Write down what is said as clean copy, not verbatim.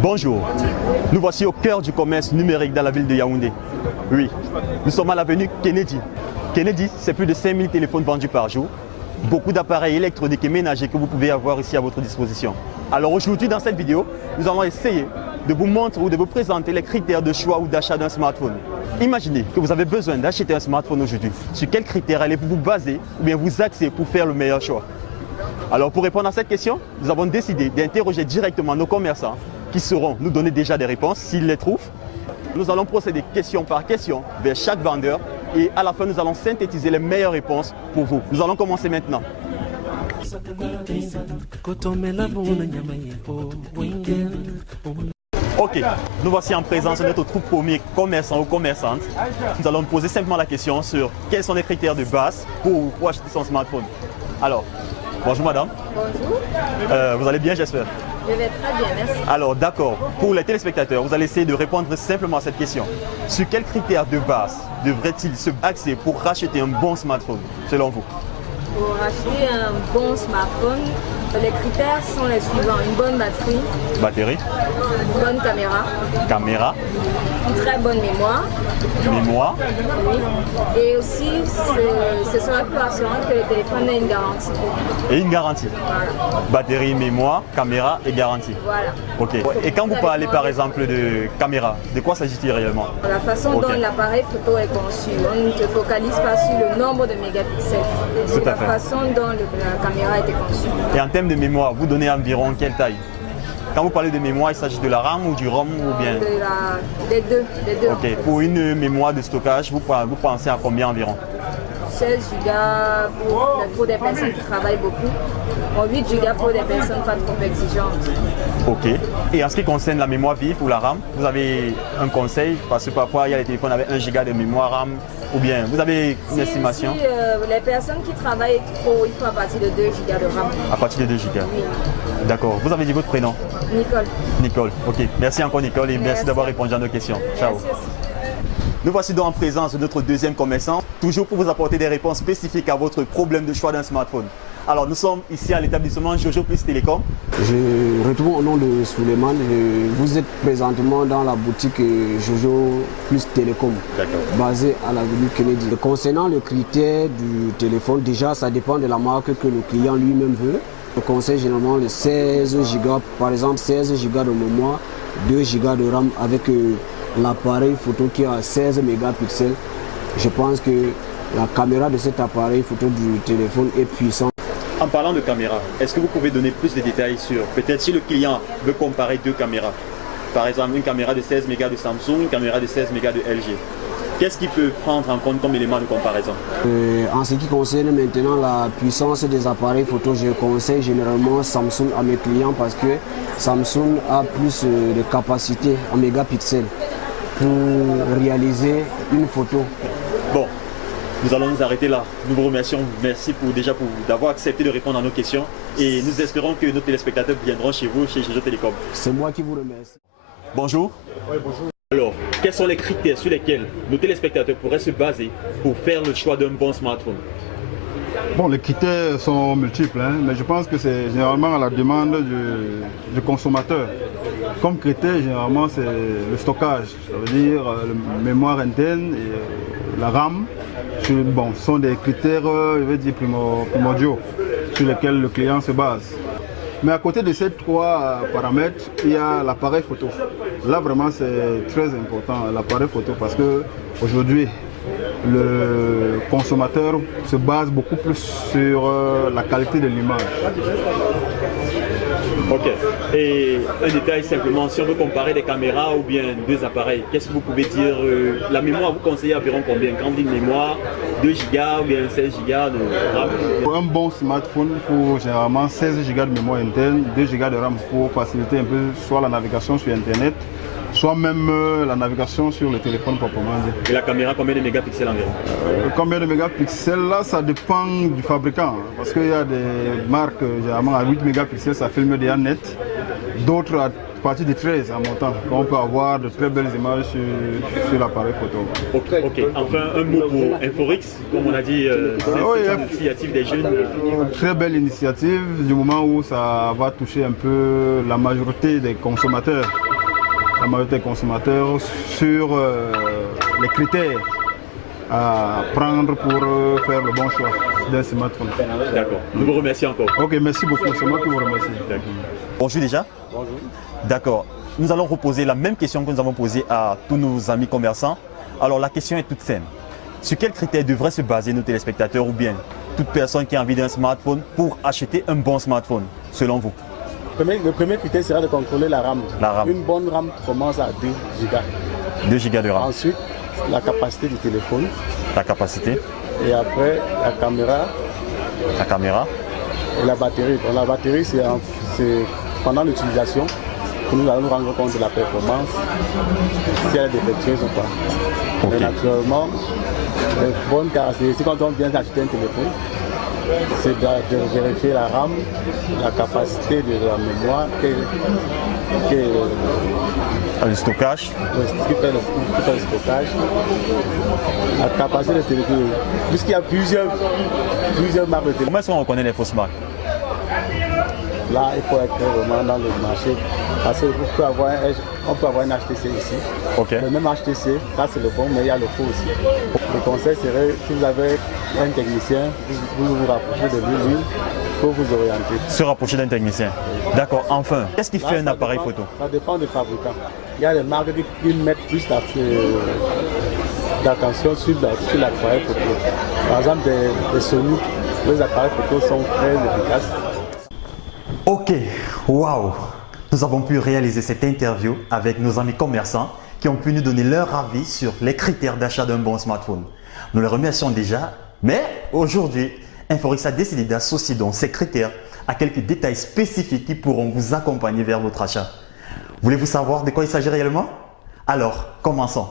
Bonjour, nous voici au cœur du commerce numérique dans la ville de Yaoundé. Oui, nous sommes à l'avenue Kennedy. Kennedy, c'est plus de 5000 téléphones vendus par jour, beaucoup d'appareils électroniques et ménagers que vous pouvez avoir ici à votre disposition. Alors aujourd'hui, dans cette vidéo, nous allons essayer de vous montrer ou de vous présenter les critères de choix ou d'achat d'un smartphone. Imaginez que vous avez besoin d'acheter un smartphone aujourd'hui. Sur quels critères allez-vous vous baser ou bien vous axer pour faire le meilleur choix? Alors pour répondre à cette question, nous avons décidé d'interroger directement nos commerçants qui sauront nous donner déjà des réponses s'ils les trouvent. Nous allons procéder question par question vers chaque vendeur et à la fin nous allons synthétiser les meilleures réponses pour vous. Nous allons commencer maintenant. Ok, nous voici en présence de notre troupe premier commerçant ou commerçante. Nous allons poser simplement la question sur quels sont les critères de base pour acheter son smartphone. Alors, bonjour madame. Bonjour. Vous allez bien, j'espère? Je vais très bien, merci. Alors d'accord, pour les téléspectateurs, vous allez essayer de répondre simplement à cette question. Sur quels critères de base devrait-il se axer pour racheter un bon smartphone, selon vous? Pour acheter un bon smartphone, les critères sont les suivants. Une bonne batterie, une bonne caméra, une très bonne mémoire, oui. Et aussi, ce sera plus assurant que le téléphone ait une garantie. Et une garantie. Voilà. Batterie, mémoire, caméra et garantie. Voilà. Ok. Et quand vous parlez par exemple de caméra, de quoi s'agit-il réellement? La façon dont l'appareil photo est conçu, on ne se focalise pas sur le nombre de mégapixels. C'est la façon dont la caméra a été conçue. Et en termes de mémoire, vous donnez environ quelle taille? Quand vous parlez de mémoire, il s'agit de la RAM ou du ROM ou bien? Des deux. Ok. Pour une mémoire de stockage, vous pensez à combien environ? 16 Go pour des personnes qui travaillent beaucoup, 8 Go pour des personnes pas trop exigeantes. Ok. Et en ce qui concerne la mémoire vive ou la RAM, vous avez un conseil? Parce que parfois il y a les téléphones avec 1 Go de mémoire RAM, ou bien vous avez une estimation? Si les personnes qui travaillent trop, il faut à partir de 2 Go de RAM. À partir de 2 Go? Oui. D'accord. Vous avez dit votre prénom? Nicole. Nicole. Ok. Merci encore Nicole et merci d'avoir répondu à nos questions. Ciao. Merci. Nous voici donc en présence de notre deuxième commerçant, toujours pour vous apporter des réponses spécifiques à votre problème de choix d'un smartphone. Alors nous sommes ici à l'établissement Jojo Plus Télécom. Je retrouve au nom de Suleiman. Vous êtes présentement dans la boutique Jojo Plus Télécom, basée à l'avenue Kennedy. Concernant le critère du téléphone, déjà ça dépend de la marque que le client lui-même veut. Je conseille généralement les 16 Go, par exemple 16 Go de mémoire, 2 Go de RAM avec l'appareil photo qui a 16 mégapixels. Je pense que la caméra de cet appareil photo du téléphone est puissante. En parlant de caméra, est-ce que vous pouvez donner plus de détails sur peut-être si le client veut comparer deux caméras? Par exemple, une caméra de 16 mégas de Samsung, une caméra de 16 mégas de LG. Qu'est-ce qu'il peut prendre en compte comme élément de comparaison? En ce qui concerne maintenant la puissance des appareils photo, je conseille généralement Samsung à mes clients parce que Samsung a plus de capacité en mégapixels pour réaliser une photo. Bon, nous allons nous arrêter là. Nous vous remercions. Merci d'avoir accepté de répondre à nos questions et nous espérons que nos téléspectateurs viendront chez vous, chez Jojo Télécom. C'est moi qui vous remercie. Bonjour. Oui, bonjour. Alors, quels sont les critères sur lesquels nos téléspectateurs pourraient se baser pour faire le choix d'un bon smartphone? Bon, les critères sont multiples, mais je pense que c'est généralement à la demande du consommateur. Comme critère, généralement, c'est le stockage, ça veut dire la mémoire interne et la RAM. Bon, ce sont des critères, je vais dire, primordiaux sur lesquels le client se base. Mais à côté de ces trois paramètres, il y a l'appareil photo. Là, vraiment, c'est très important, l'appareil photo, parce qu'aujourd'hui, le consommateur se base beaucoup plus sur la qualité de l'image. Ok. Et un détail simplement, si on veut comparer des caméras ou bien deux appareils, qu'est-ce que vous pouvez dire? La mémoire, vous conseillez environ combien? Quand vous dites mémoire, 2 Go ou bien 16 Go de RAM? Pour un bon smartphone, il faut généralement 16 Go de mémoire interne, 2 Go de RAM pour faciliter un peu soit la navigation sur Internet, soit même la navigation sur le téléphone proprement dit. Et la caméra, combien de mégapixels environ? Combien de mégapixels? Là, ça dépend du fabricant. Parce qu'il y a des marques, généralement à 8 mégapixels, ça filme déjà net. D'autres, à partir de 13 en montant. On peut avoir de très belles images sur l'appareil photo. Ok, enfin un mot pour Inforix, comme on a dit, c'est une initiative des jeunes. Très belle initiative du moment où ça va toucher un peu la majorité des consommateurs. La majorité des consommateurs sur les critères à prendre pour faire le bon choix d'un smartphone. D'accord. Nous vous remercions encore. Ok, merci beaucoup. C'est moi qui vous remercie. Bonjour déjà. Bonjour. D'accord. Nous allons reposer la même question que nous avons posée à tous nos amis commerçants. Alors la question est toute simple. Sur quels critères devraient se baser nos téléspectateurs ou bien toute personne qui a envie d'un smartphone pour acheter un bon smartphone, selon vous? Le premier critère sera de contrôler la RAM. Une bonne RAM commence à 2 Go. 2 Go de RAM. Ensuite, la capacité du téléphone. La capacité. Et après, la caméra. La caméra. Et la batterie. Bon, la batterie, c'est pendant l'utilisation que nous allons nous rendre compte de la performance, si elle est défectueuse ou pas. Okay. Et naturellement, les bonnes caractéristiques, quand on vient d'acheter un téléphone, c'est de vérifier la RAM, la capacité de la mémoire, le stockage. Ce qui fait le stockage, la capacité de téléphone. Puisqu'il y a plusieurs marques de téléphone. Comment est-ce qu'on reconnaît les fausses marques? Là, il faut être vraiment dans le marché. Parce qu'on peut avoir un HTC ici. Okay. Le même HTC, ça c'est le bon, mais il y a le faux aussi. Le conseil serait, si vous avez un technicien, vous vous rapprochez de lui pour vous orienter. Se rapprocher d'un technicien. D'accord, enfin, qu'est-ce qui fait un appareil photo? Ça dépend des fabricants. Il y a des marques qui mettent plus d'attention sur l'appareil photo. Par exemple, des Sony, les appareils photo sont très efficaces. Ok, waouh! Nous avons pu réaliser cette interview avec nos amis commerçants qui ont pu nous donner leur avis sur les critères d'achat d'un bon smartphone. Nous les remercions déjà, mais aujourd'hui, Inforix a décidé d'associer donc ces critères à quelques détails spécifiques qui pourront vous accompagner vers votre achat. Voulez-vous savoir de quoi il s'agit réellement? Alors, commençons.